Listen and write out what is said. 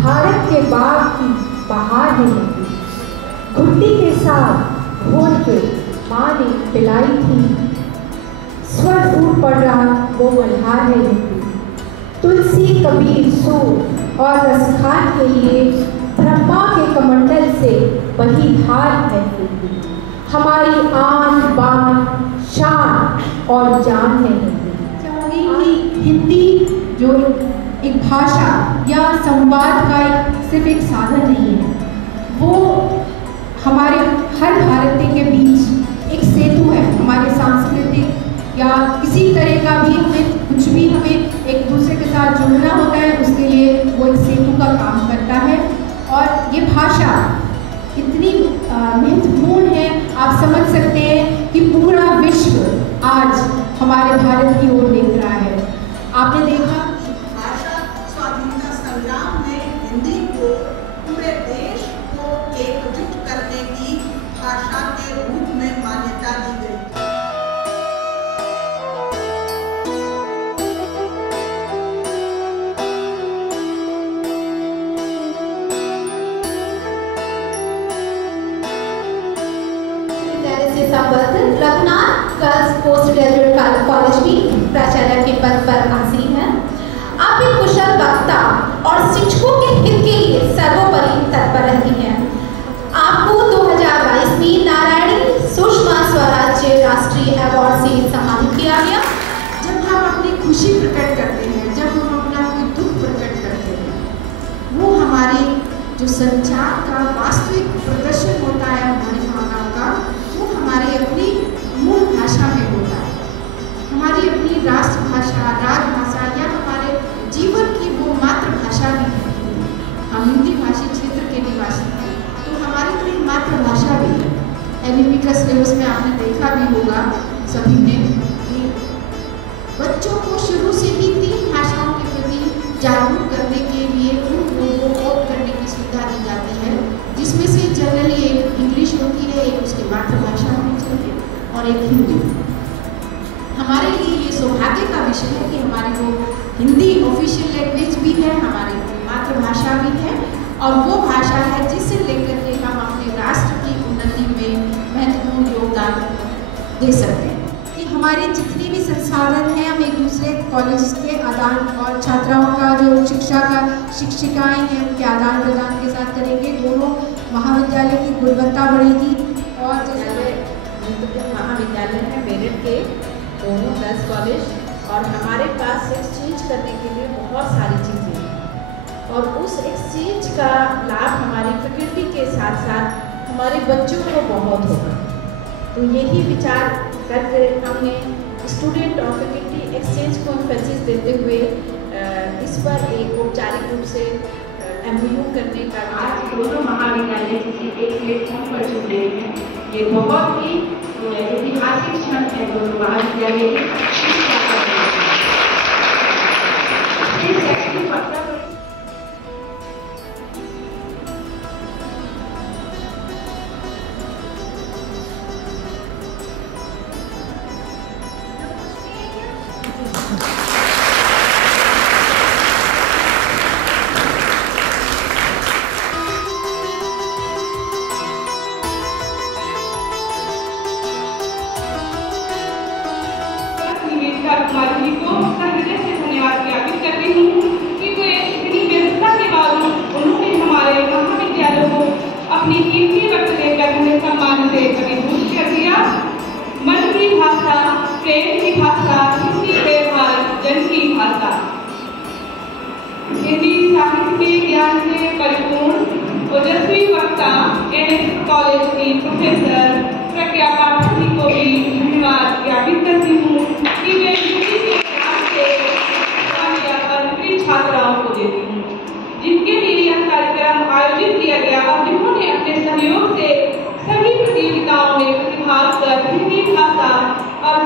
भारत के बाग की बहार है नदी, घुट्टी के साथ घोल के माँ ने पिलाई थी। स्वर फूट पड़ रहा वो मल्हार है नदी, तुलसी कबीर सूर और रसखान के लिए ब्रह्मा के कमंडल से वही धार है नदी। हमारी आन बान शान और जान है नदी। हिंदी जो एक भाषा या संवाद का सिर्फ एक साधन नहीं है, वो हमारे हर भारतीय के बीच एक सेतु है। हमारे सांस्कृतिक या किसी तरह का भी हमें कुछ भी हमें एक दूसरे के साथ जुड़ना होता है, उसके लिए वो एक सेतु का काम करता है। और ये भाषा इतनी महत्वपूर्ण है, आप समझ सकते हैं कि पूरा विश्व आज हमारे भारत की ओर देख रहा है। आपने देखा भाषा स्वाधीनता संग्राम में हिंदी को पूरे देश को एकजुट करने की भाषा के रूप में मान्यता दी गई। से संबद्ध Raghunath girls post graduate college की प्राचार्य के पद पर आसीन है। आप एक कुशल वक्ता और शिक्षकों के हित के लिए सर्वोपरि तत्पर रहती हैं। आपको 2022 में नारायणी सुषमा स्वराज राष्ट्रीय अवार्ड से सम्मानित किया गया। जब हम अपनी खुशी प्रकट करते हैं, जब हम अपना कोई दुख प्रकट करते हैं, वो हमारी जो संचार का वास्तविक प्रदर्शन होता है हमारी भावनाओं का, वो हमारी अपनी मूल भाषा में होता है। हमारी अपनी राष्ट्रभाषा, राजभाषा या हमारे जीवन की वो मातृभाषा भी है। हम हिंदी भाषी क्षेत्र के निवासी हैं, तो हमारी तो एक मातृभाषा भी है। एनईपी का सिलेबस में आपने देखा भी होगा सभी ने कि बच्चों को शुरू से ही 3 भाषाओं के प्रति जागरूक करने के लिए उन लोगों को ऑप्ट करने की सुविधा दी जाती है, जिसमें से जनरली एक इंग्लिश होती है, एक उसकी मातृभाषा होनी चाहिए और एक हिंदी। हमारे लिए ये सौभाग्य का विषय है कि हमारी वो हिंदी ऑफिशियल लैंग्वेज भी है, हमारी मातृभाषा भी है और वो भाषा है जिसे लेकर के हम अपने राष्ट्र की उन्नति में महत्वपूर्ण योगदान दे सकते हैं। कि हमारे जितने भी संसाधन हैं हम एक दूसरे कॉलेज के आदान और छात्राओं का जो शिक्षिकाएं हैं उनके आदान प्रदान के साथ करेंगे। दोनों महाविद्यालय की गुणवत्ता बढ़ेगी और महाविद्यालय है मेरठ के दोनों 10 कॉलेज और हमारे पास एक्सचेंज करने के लिए बहुत सारी चीज़ें हैं और उस एक्सचेंज का लाभ हमारी फैकल्टी के साथ साथ हमारे बच्चों को बहुत होगा। तो यही विचार करके हमने स्टूडेंट और फैकल्टी एक्सचेंज को एम्फेसिस देते हुए इस पर एक औपचारिक रूप से MOU करने का आज दोनों महाविद्यालय किसी एक प्लेटफॉर्म पर जुड़ रहे हैं। ये बहुत ही ऐतिहासिक क्षण है दोनों महाविद्यालय कुमार जी को हृदय से धन्यवाद ज्ञापित करती हूँ कि वे इतनी व्यस्तता के बावजूद उन्होंने हमारे महाविद्यालय को अपनी कीमती वक्त देकर हमें सम्मान से अभिभूत कर दिया। मन की भाषा, प्रेम की भाषा, हिंदी व्यवहार, जन की भाषा। हिंदी साहित्य के ज्ञान से परिपूर्ण ओजस्वी वक्ता NS कॉलेज की प्रोफेसर प्रज्ञा पाठक जी को भी धन्यवाद ज्ञापित करती हूँ कि वे हिंदी के ज्ञान से छात्राओं को देती हूँ, जिनके लिए यह कार्यक्रम आयोजित किया गया और जिन्होंने अपने सहयोग से सभी प्रतियोगिताओं में प्रतिभाग कर हिंदी भाषा और